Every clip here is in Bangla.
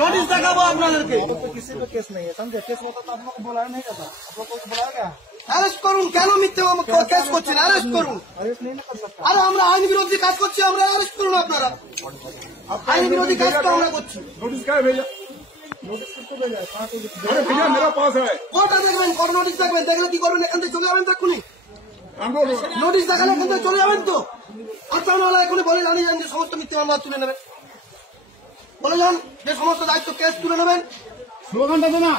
नोटिस देखाबो আপনাদেরকে। किसी पे केस नहीं है, समझे? केस होता तो आप लोग को बुलाया नहीं जाता, आप लोग को बुलाया गया। অ্যারেস্ট করুন, কেন মিথ্যে কেস করছেন? অ্যারেস্ট করুন। अरेस्ट नहीं ना कर सकता। আরে আমরা আইন বিরোধী কাজ করছি, আমরা অ্যারেস্ট করুন আপনারা। আইন বিরোধী কাজ তো আমরা করছি। नोटिस क्या है भैया? नोटिस किसको भेजा है? कहाँ को अरे भैया मेरा पास है। কোটা দেখবেন, কোন নোটিশ দেখবেন, দেখলে কি করবেন? এখান থেকে চলে যাবেন তখনই। हमको নোটিশ দেখালে এখান থেকে চলে যাবেন তো। আচ্ছা ওনারা এখনই বলে জানিয়ে যান যে সমস্ত মিথ্যে মামলা তুলে নেবেন, বলে যান যে সমস্ত দায়িত্ব কেস তুলে নেবেন। স্লোগানটা তো না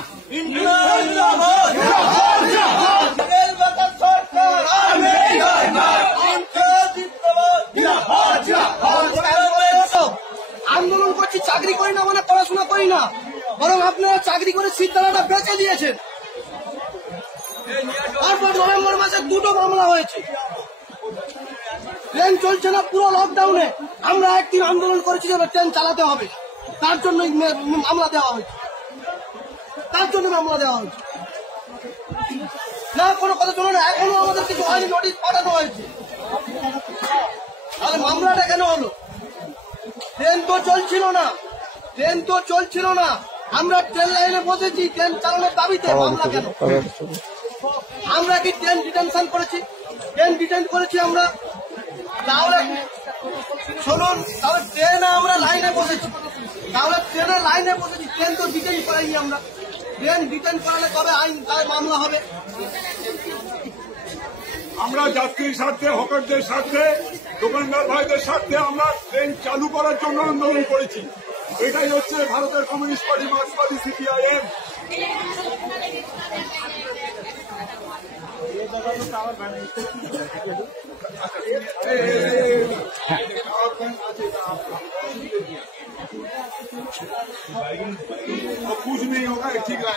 আন্দোলন করছি, চাকরি করি না মানে পড়াশোনা করি না, বরং আপনারা চাকরি করে সিদ্ধারাটা বেঁচে দিয়েছেন। তারপর নভেম্বর মাসে 2টো মামলা হয়েছে, ট্রেন চলছে না পুরো লকডাউনে। আমরা একদিন আন্দোলন করেছি যে ট্রেন চালাতে হবে, তার জন্য মামলা দেওয়া হয়েছে, তার জন্য মামলা দেওয়া হয়েছে। না কোনো কথা চলো না, এখনো আমাদের কিছু হয়নি, নোটিশ পাঠানো হয়েছে। তাহলে মামলাটা কেন হলো? ট্রেন তো চলছিল না, ট্রেন তো চলছিল না, আমরা ট্রেন লাইনে বসেছি ট্রেন চালানোর দাবিতে। মামলা কেন? আমরা কি ট্রেন ডিটেনশন করেছি? ট্রেন ডিটেন করেছি আমরা? তাহলে শুনুন, তাহলে ট্রেনে আমরা লাইনে বসেছি, তাহলে ট্রেনের লাইনে বসেছি, ট্রেন তো ডিটেন করাইনি আমরা। ট্রেন ডিটেন করালে তবে আইন তাই মামলা হবে। আমরা যাত্রীর স্বার্থে, হকারদের স্বার্থে, দোকানদার ভাইদের স্বার্থে আমরা ট্রেন চালু করার জন্য আন্দোলন করেছি। এটাই হচ্ছে ভারতের কমিউনিস্ট পার্টি, মার্ক্সবাদী, সিপিআইএম। कुछ नहीं होगा, ठीक है।